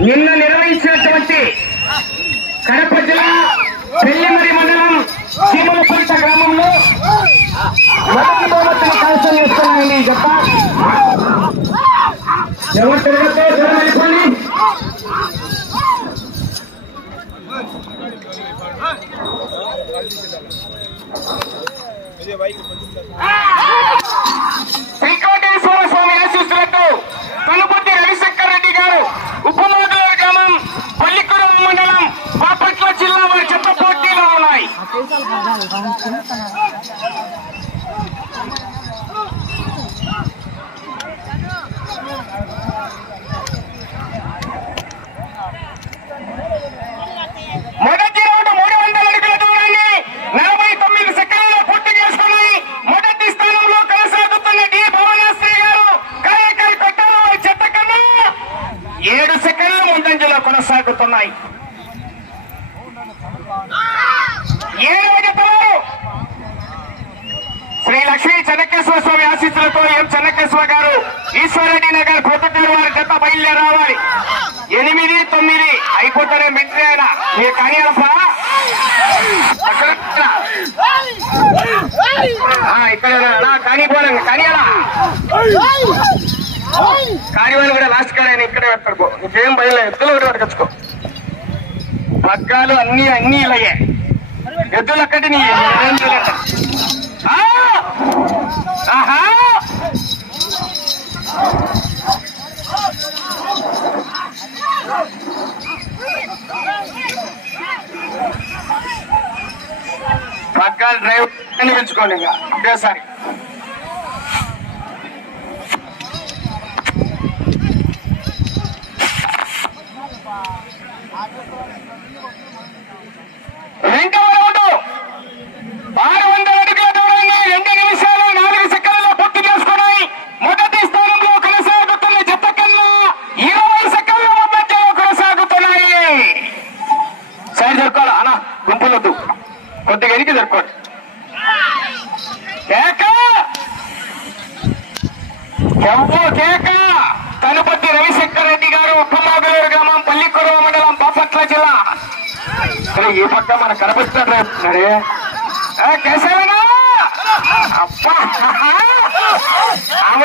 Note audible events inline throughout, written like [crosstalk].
నిన్న నిర్వహించినటువంటి కడప జిల్లా పెళ్ళిమరి మండలం సీమలపంట గ్రామంలో మొదటి బహుమతిని చేస్తున్నాయని చెప్ప. ఎవరు తిరగతో స్వామి ఆశిస్తున్నట్టు కనుపతి 好好好好好好好好 నీ కనియలప్ప ఇక్కడ కానీ పోలండి కనియలా కానివాళ్ళు కూడా లాస్ట్ కాడ ఇక్కడే పెడతాడు నీకేం భయం లేదు. ఎద్దులు ఒకటి పట్టుకొచ్చుకో. పగ్గాలు అన్ని అన్ని ఇలాగే. ఎద్దులు అక్కటి నీ ఆహా! పక్కా డ్రైవర్ అనిపించుకోండి ఇంకా. ఒకేసారి.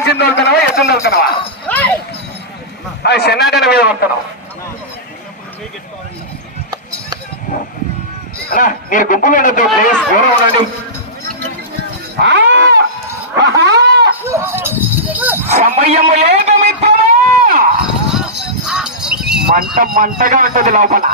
కలిసింది వెళ్తున్నావా ఎద్దులు వెళ్తున్నావా చెన్నాటన మీద వెళ్తున్నావు మీరు గుంపులో ఉండద్దు ప్లేస్ దూరం ఉండండి. సమయము లేదు మిత్రమా! మంట మంటగా ఉంటుంది లోపల.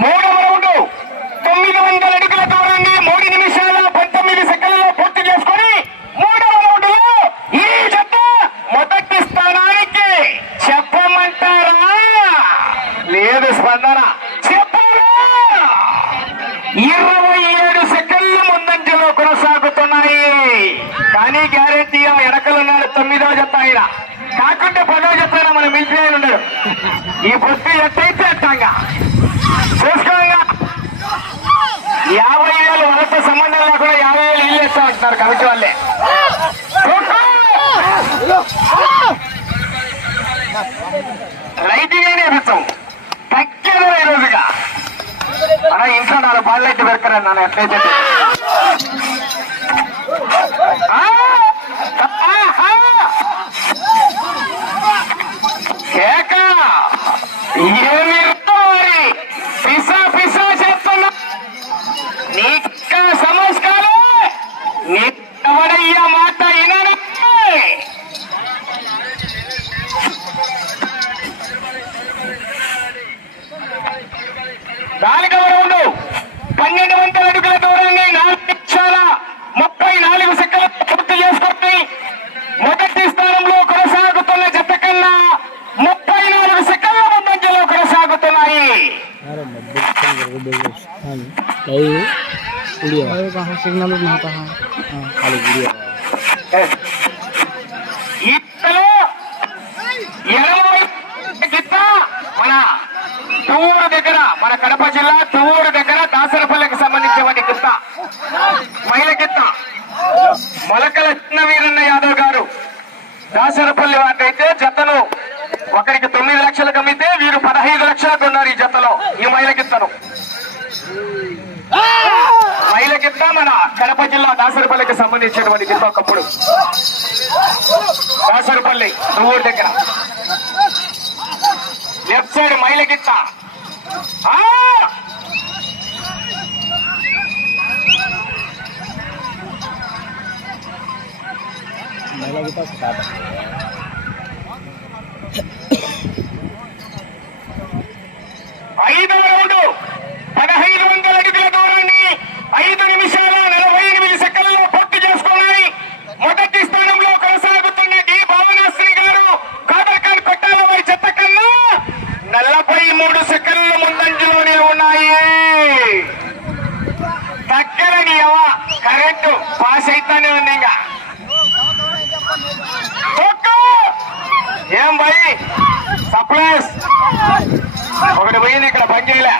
more இருக்கிற நான் எஸ்ஐஜி సిగ్నల్ మాతా ఇంతలో మన తువ్వూరు దగ్గర మన కడప జిల్లా తువ్వూరు దగ్గర దాసరపల్లికి సంబంధించిన కింద. మహిళ కింద. మొలకల చిన్న యాదవ్ గారు దాసరపల్లి వారికైతే జతను ఒకరికి తొమ్మిది లక్షలకు అమ్మితే వీరు పదహైదు లక్షలకు ఉన్నారు ఈ జతలో ఈ మహిళ కిందను. మహిళకిత్తను మహిళకిత్త మన కడప జిల్లా దాసరపల్లికి సంబంధించినటువంటి గిత్త ఒకప్పుడు దాసరపల్లి దువ్వూరు దగ్గర లెఫ్ట్ సైడ్ మహిళకిత్త ఆ! महिला के पास खाता है ఐదవ రౌండ్ పదహైదు వందల అడుగుల దూరాన్ని ఐదు నిమిషాల నలభై ఎనిమిది సెకండ్లలో పూర్తి చేసుకున్నాయి. మొదటి స్థానంలో కొనసాగుతున్న డి భావనాశ్రీ గారు కాదర్ఖాన్ కొట్టాల వారి చెత్త కన్నా నలభై మూడు సెకండ్ల ముందంజలోనే ఉన్నాయి దగ్గరని ఎవ కరెంటు పాస్ అయితేనే ఉంది ఇంకా తొక్కు! ఏం భయ్ సప్లైస్ ఒకటి పోయింది ఇక్కడ పని చేయలే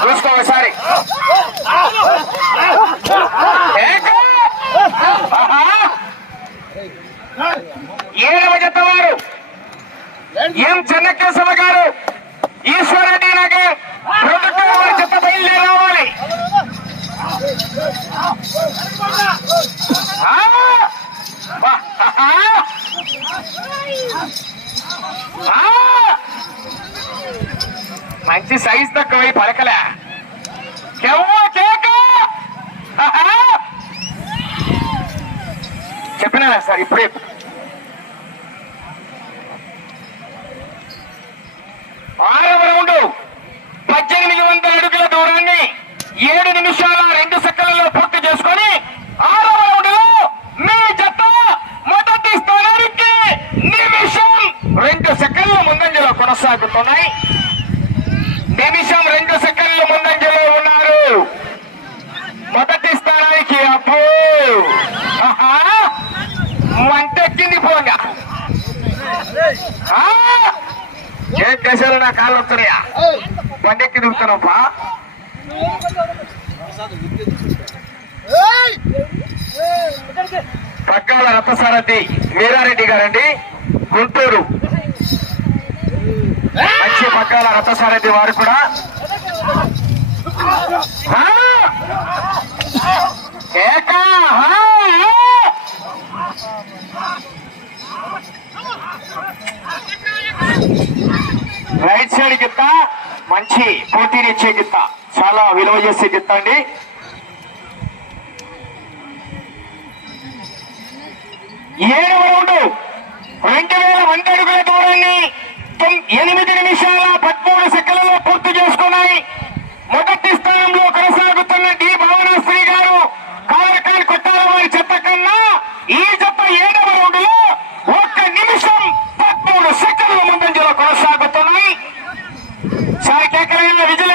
చూసుకో ఒకసారి ఏక! ఆహా! ఏడవ జత వారు ఎం చెన్నకేశవ గారు ఈశ్వరెడ్డి నగర్ ప్రొద్దుటూరు వారి జత బయలుదేరి రావాలి ఆ! వా! ఆహా! ఆ! మంచి సైజ్ తక్కువ పలకలే. కెవ్వ కేక చెప్పినా సార్ ఇప్పుడే ఆరవ రౌండ్ పద్దెనిమిది వందల అడుగుల దూరాన్ని ఏడు నిమిషాల రెండు సెకండ్లలో పూర్తి చేసుకొని ఆరవ రౌండ్లో మీ జత మొదటి స్థానానికి నిమిషం రెండు సెకండ్ల ముందంజలో కొనసాగుతున్నాయి నిమిషం రెండు సెకండ్ల ముందంజలో ఉన్నారు. మొదటి స్థానానికి అప్పు. ఆహా! మంటెక్కింది పోగా! ఏం చేశారు నా కాళ్ళు వస్తున్నాయా? బండెక్కి దిగుతున్నాపా పగ్గాల రథసారథి వీరారెడ్డి గారండి. గుంటూరు. మంచి పట్టాల రథసారథి వారు కూడా. రైట్ సైడ్ గిత్త మంచి పోటీనిచ్చే గిత్త. చాలా విలువ చేసే గిత్త అండి. ఏడవ రౌండ్. రెండు వేల వంద అడుగుల దూరాన్ని ఎనిమిది నిమిషాల పదమూడు సెకండ్లలో పూర్తి చేసుకున్నాయి. మొదటి స్థానంలో కొనసాగుతున్న డి భువనేశ్వరి గారు కాలకాలు కొట్టాల వారి చెత్త కన్నా ఈ జత ఏడవ రౌండ్లో ఒక్క నిమిషం పదమూడు సెకండ్ల ముందంజలో కొనసాగుతున్నాయి. సార్ కేకరైనా విజయ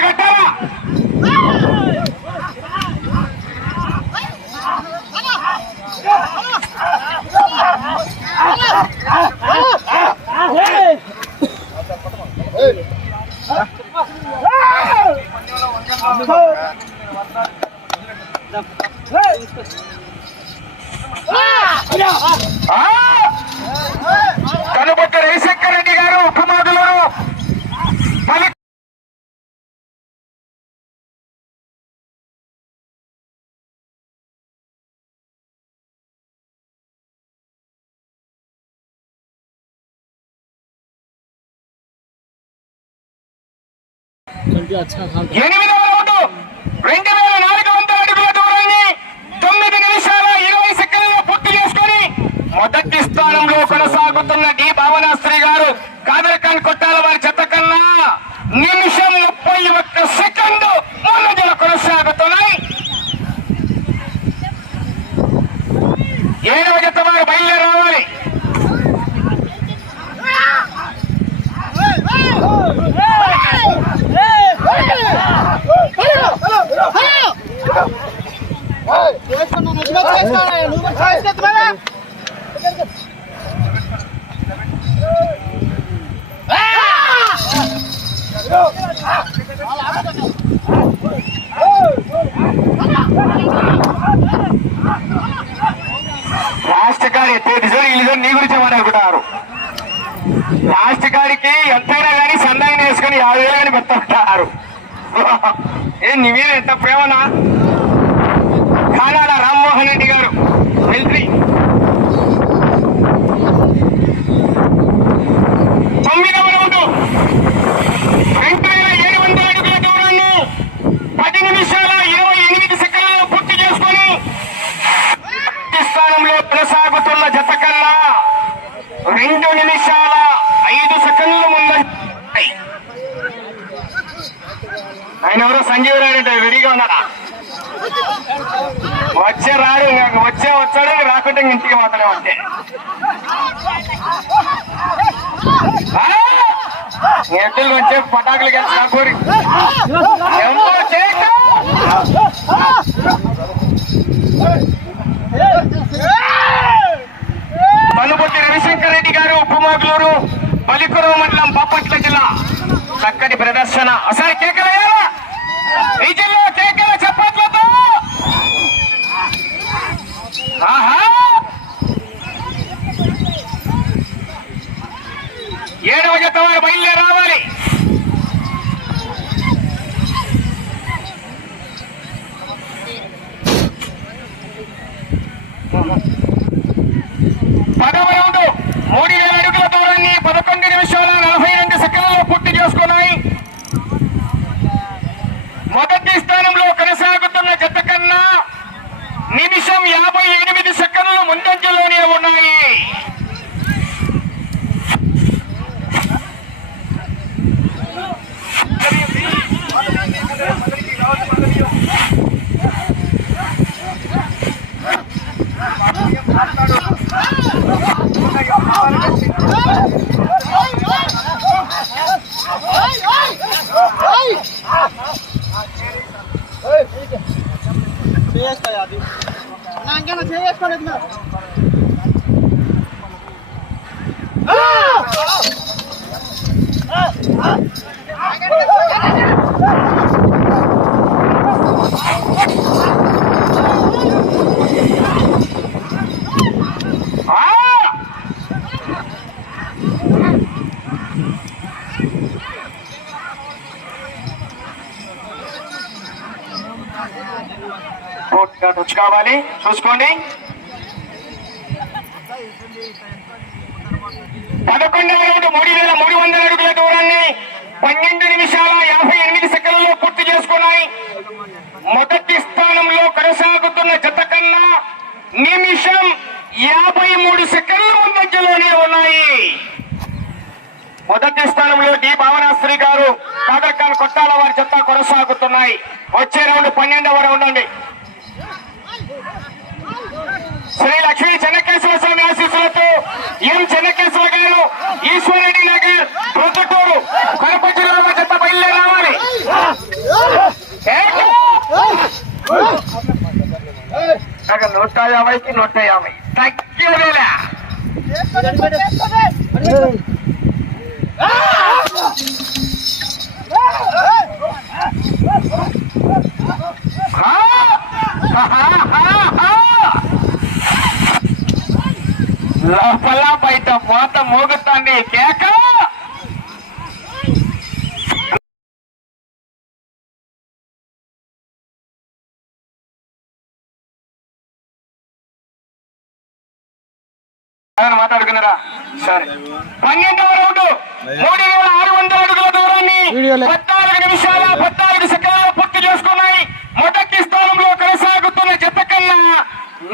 ఎటువంటి ఎనిమిదవ రౌండ్ రెండు వేల ఇరవై సెకండ్ల పూర్తి చేసుకుని మొదటి స్థానంలో కొనసాగుతున్న డి భావనాశ్రీ గారు కాదర్ఖాన్ కొట్టాల వారి చెత్త కన్నా నిమిషం ముప్పై ఒక్క సెకండ్ ముందుజల కొనసాగుతున్నాయి ఏడవ జత వారు బయలుదేరి మాట్లాడే తోటి చూడు వీళ్ళు నీ గురించి మాట్లాడుకుంటారు. లాస్ట్ కాడికి ఎంతైనా కానీ సందాయిని వేసుకొని యాభై వేలు కానీ [laughs] ఏ నీ మీద ఎంత ప్రేమనా? కాలాల రామ్మోహన్ రెడ్డి గారు మిలిటరీ తొమ్మిదవ రౌండ్ రెండు వేల ఏడు వందల అడుగుల దూరాన్ని పది నిమిషాల ఇరవై ఎనిమిది సెకండ్లలో పూర్తి చేసుకొని మొదటి స్థానంలో కొనసాగుతున్న జత కన్నా రెండు నిమిషాల ఐదు సెకండ్లు ముందంటాయి ఆయన ఎవరో సంజీవ్ రాయుడు అంటే రెడీగా ఉన్నాడా వచ్చే రాడు ఇంక వచ్చే వచ్చాడు ఇంక రాకుంటే ఇంక ఇంటికి మాత్రమే వచ్చే ఎండల వచ్చే పటాకులు కలిసి నా రవిశంకర్ రెడ్డి గారు ఉపమోగులూరు పలికురు మండలం బాపట్ల జిల్లా. చక్కటి ప్రదర్శన. అసలు కేకలయ్యారా ఈ జిల్లా కేకల చప్పట్లతో. ఆహా! ఏడవ జత వారు బయలుదేరి రావాలి పదవ రౌండ్ మూడు వేల అడుగుల దూరాన్ని పదకొండు నిమిషాల నలభై రెండు సెకండ్లలో పూర్తి చేసుకున్నాయి మొదటి స్థానంలో కొనసాగుతున్న జత కన్నా నిమిషం యాభై ఎనిమిది సెకండ్లు ముందంజలోనే ఉన్నాయి ఆ! కోట్గా టచ్ చూసుకోండి. పదకొండవ రౌండ్ మూడు వేల మూడు వందల అడుగుల దూరాన్ని పన్నెండు నిమిషాల యాభై ఎనిమిది సెకండ్లలో పూర్తి చేసుకున్నాయి. మొదటి స్థానంలో కొనసాగుతున్న జత కన్నా నిమిషం యాభై మూడు సెకండ్ల ముందంజలోనే ఉన్నాయి. మొదటి స్థానంలో డి భావనాశ్రీ గారు కాదర్ కొట్టాల వారి జత కొనసాగుతున్నాయి. వచ్చే రౌండ్ పన్నెండవ రౌండ్ అండి. శ్రీ లక్ష్మీ చెన్నకేశ్వర స్వామి ఆశీస్సులతో ఎం చెన్నకేశ్వర గారు ఈశ్వరెడ్డి నగర్ ప్రొద్దుటూరు కడప జిల్లాలో బయలుదేరి రావాలి. నూట యాభైకి నూట యాభై. తగ్గేదేలే బయట మోత మోగుతాంది. కేక! మాట్లాడుకున్నారా? సరే. పన్నెండవ రౌండ్. మూడు వేల ఆరు వందల అడుగుల దూరాన్ని. పద్నాలుగు నిమిషాల పద్నాలుగు సెకండ్లలో పూర్తి చేసుకున్నాయి. మొదటి స్థానంలో కొనసాగుతున్న జత కన్నా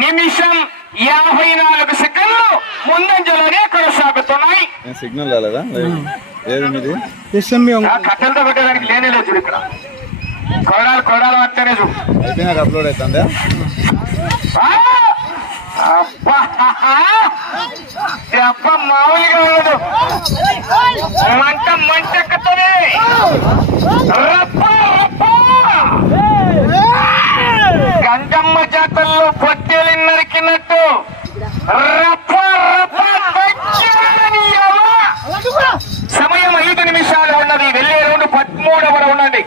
నిమిషం యాభై నాలుగు సెకండ్లు ముందంజలోనే కొనసాగుతున్నాయి. సిగ్నల్ రాలేదా? లైవ్. ఏది మీది ఎస్ఎంబి ఆ కట్టెలతో పెట్టడానికి లేనే లేదు చూడు ఇక్కడ. కొరడాలు కొరడాలు వస్తేనే చూడు. అయిపోయినాక అప్లోడ్ అవుతుందా? ఆ! అబ్బా! ఈ అబ్బ మామూలుగా ఉండదు. మంట మంటెక్కుతుంది. రప్ప రప్ప! గంగమ్మ జాతరలో పొట్టేలు నరికినట్టు రప్ప రప్ప దయ్యాలని ఎవ! సమయం ఐదు నిమిషాలు ఉన్నది వెళ్ళే రౌండ్ పదమూడవ రౌండ్ అండి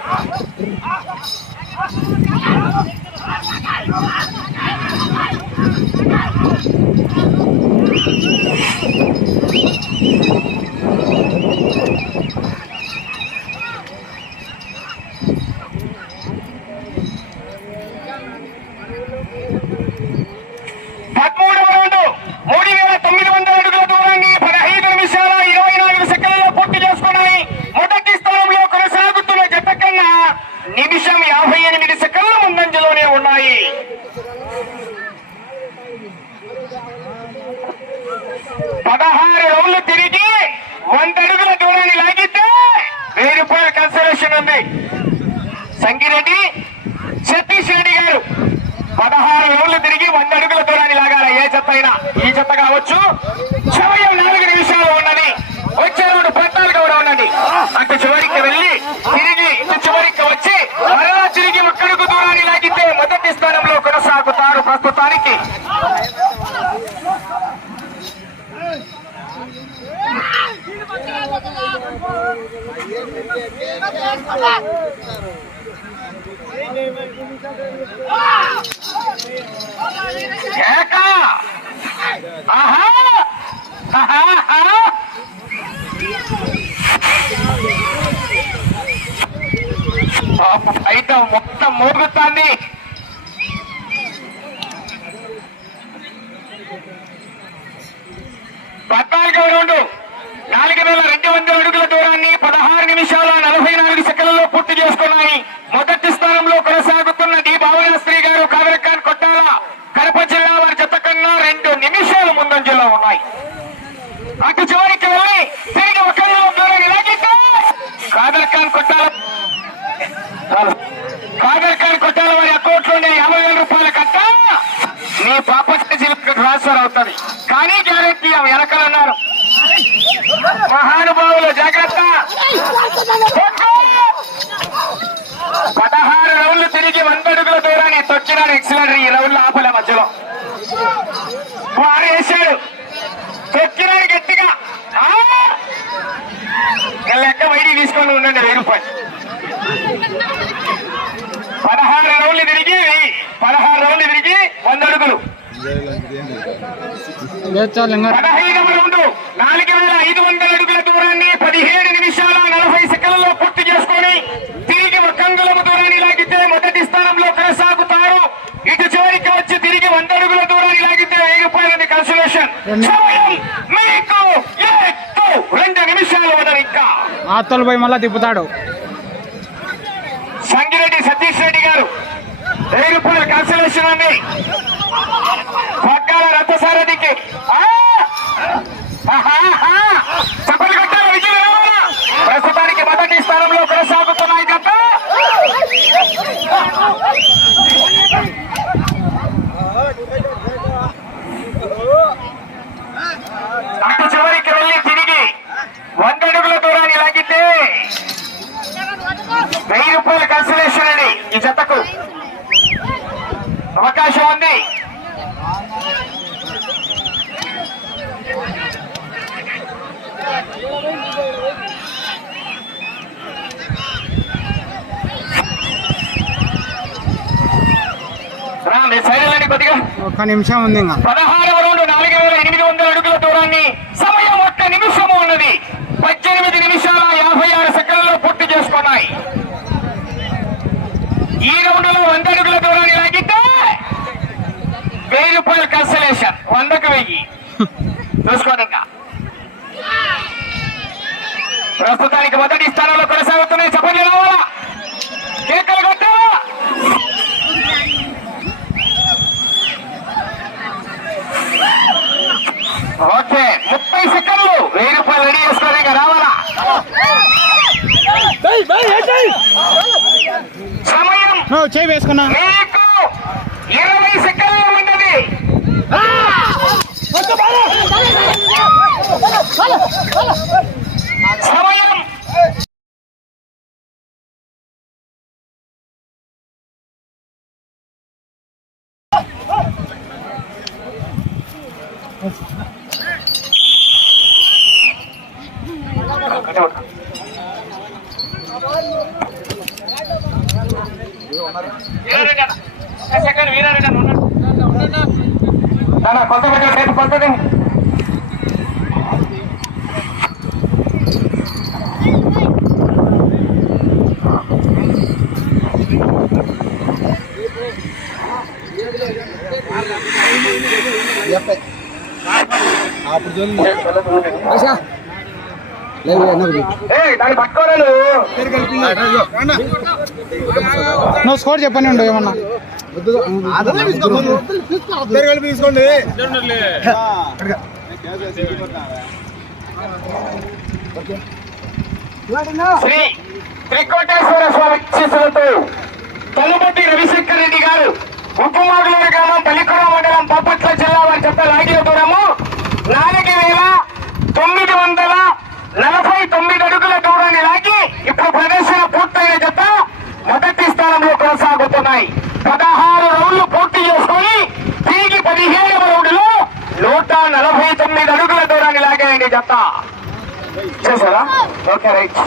పదమూడవ రౌండ్ మూడు వేల తొమ్మిది వందల అడుగుల దూరాన్ని పదహైదు నిమిషాల ఇరవై నాలుగు సెకండ్లలో పూర్తి చేసుకున్నాయి మొదటి స్థానంలో కొనసాగుతున్న జత కన్నా నిమిషం యాభై ఎనిమిది సెకండ్ల ముందంజలోనే ఉన్నాయి పదహారు రౌండ్లు తిరిగి వంద అడుగుల దూరాన్ని లాగితే వెయ్యి రూపాయల కన్సలేషన్ ఉంది సంగిరెడ్డి సతీష్ రెడ్డి గారు పదహారు రోజులు తిరిగి వంద అడుగుల దూరాన్ని లాగాల ఏ చెత్త అయినా ఈ చెత్త కావచ్చు సమయం నాలుగు నిమిషాలు ఉన్నది వచ్చే రోడ్డు పద్నాలుగు కూడా ఉన్నది అటు చివరికి వెళ్ళి తిరిగి ఇటు చివరికి వచ్చి మరలా తిరిగి ఒక్కడుగు దూరాన్ని లాగితే మొదటి స్థానంలో కొనసాగుతారు ప్రస్తుతానికి. ఆహా ఆహా! ఆహా. పాపం అయితే మొత్తం మోగుతాంది పద్నాలుగవ రౌండ్ నాలుగు వేల రెండు వందల అడుగుల దూరాన్ని పదహారు నిమిషాల నలభై నాలుగు సెకండ్లలో పూర్తి చేసుకున్నాయి మొదటి స్థానంలో కొనసాగుతున్న డి భావనాశ్రీ గారు కాదరఖాన్ కొట్టాల కడప జిల్లా వారి జత కన్నా రెండు నిమిషాలు ముందంజలో ఉన్నాయి అటు చివరికి వెళ్ళి తిరిగి ఒక దూరాన్ని లాగితే కాదర్ ఖాన్ కొట్టాల కాదర్ ఖాన్ కొట్టాల వారి అకౌంట్లోనే యాభై వేల రూపాయల కట్ట నీ పాప జిల్లాకు ట్రాన్స్ఫర్ అవుతుంది కానీ గ్యారెంటీ ఆమె వెనకాలన్నారు మహానుభావులు జాగ్రత్త పదహారు రౌండ్లు తిరిగి వంద అడుగుల దూరాన్ని తొక్కినాడు ఎక్సలెంట్ ఈ రౌండ్లు ఆపలే మధ్యలో. వారు వేశాడు తొక్కినాడు గట్టిగా. లెక్క బయటికి తీసుకొని ఉండండి వెయ్యి రూపాయలు. పదహారు రౌండ్లు తిరిగి వెయ్యి. పదహారు రౌండ్లు తిరిగి వంద అడుగులు చాలు ఇంకా పదహైదవ రౌండ్ నాలుగు వేల ఐదు వందల అడుగుల దూరాన్ని పదిహేడు నిమిషాల నలభై సెకండ్లలో పూర్తి చేసుకొని తిరిగి ఒక అంగుళం దూరాన్ని లాగితే మొదటి స్థానంలో కొనసాగుతారు ఇటు చివరికి వచ్చి తిరిగి వంద అడుగుల దూరాన్ని లాగితే వెయ్యి రూపాయలది కన్సలేషన్ సమయం మీకు ఎత్తు రెండు నిమిషాలు ఇంకా. పోయి మళ్ళా తిప్పుతాడు. సంగిరెడ్డి సతీష్ రెడ్డి గారు వెయ్యి రూపాయల కన్సలేషన్ ఉంది పగ్గాల రథసారథికి! చప్పట్లు కొట్టాలి, విజయ్? ప్రస్తుతానికి మొదటి స్థానంలో కొనసాగుతున్నాయి జత అటు చివరికి వెళ్ళి తిరిగి వంద అడుగుల దూరాన్ని లాగితే వెయ్యి రూపాయల కన్సలేషన్ అండి ఈ జతకు అవకాశం ఉంది. ఒక్క నిమిషం ఉంది పదహారవ రౌండ్ నాలుగు వేల ఎనిమిది వందల అడుగుల దూరాన్ని సమయం ఒక్క నిమిషము ఉన్నది. పద్దెనిమిది నిమిషాల యాభై ఆరు సెకండ్లలో పూర్తి చేసుకున్నాయి. ఈ రౌండ్లో వంద అడుగుల దూరాన్ని లాగితే వెయ్యి రూపాయల కన్సలేషన్ వందకు వెయ్యి. చూసుకోండి ఇంకా. ప్రస్తుతానికి మొదటి స్థానంలో కొనసాగుతున్నాయి చప్పట్లు రావాలా? కేకలు కొట్టాలా ఓకే ముప్పై సెకండ్లు. వెయ్యి రూపాయలు రెడీ చేసుకోవాలి ఇంకా రావాలా? సమయం. చేయి వేసుకున్నా. అవుతుంది కొత్త పెట్టండి రేపు అప్పుడు చూడండి. నువ్వు. స్కోర్ చెప్పని ఉండు ఏమన్నా. తీసుకోండి శ్రీ త్రికోటేశ్వర స్వామి తలపతి రవిశంకర్ రెడ్డి గారు ఉప్పుమాగులూరు గ్రామం పల్లికొండ మండలం బాపట్ల జిల్లా వారి చెత్త లాగిన దూరము నాలుగు వేల తొమ్మిది వందల నలభై తొమ్మిది అడుగుల దూరాన్ని లాగి ఇప్పుడు ప్రదర్శన పూర్తయిన జత మొదటి స్థానంలో కొనసాగుతున్నాయి. పదహారు రౌండ్లు పూర్తి చేసుకొని తిరిగి పదిహేడవ రౌండ్లో నూట నలభై తొమ్మిది అడుగుల దూరాన్ని లాగాయండి జత. చేశారా ఓకే రైట్.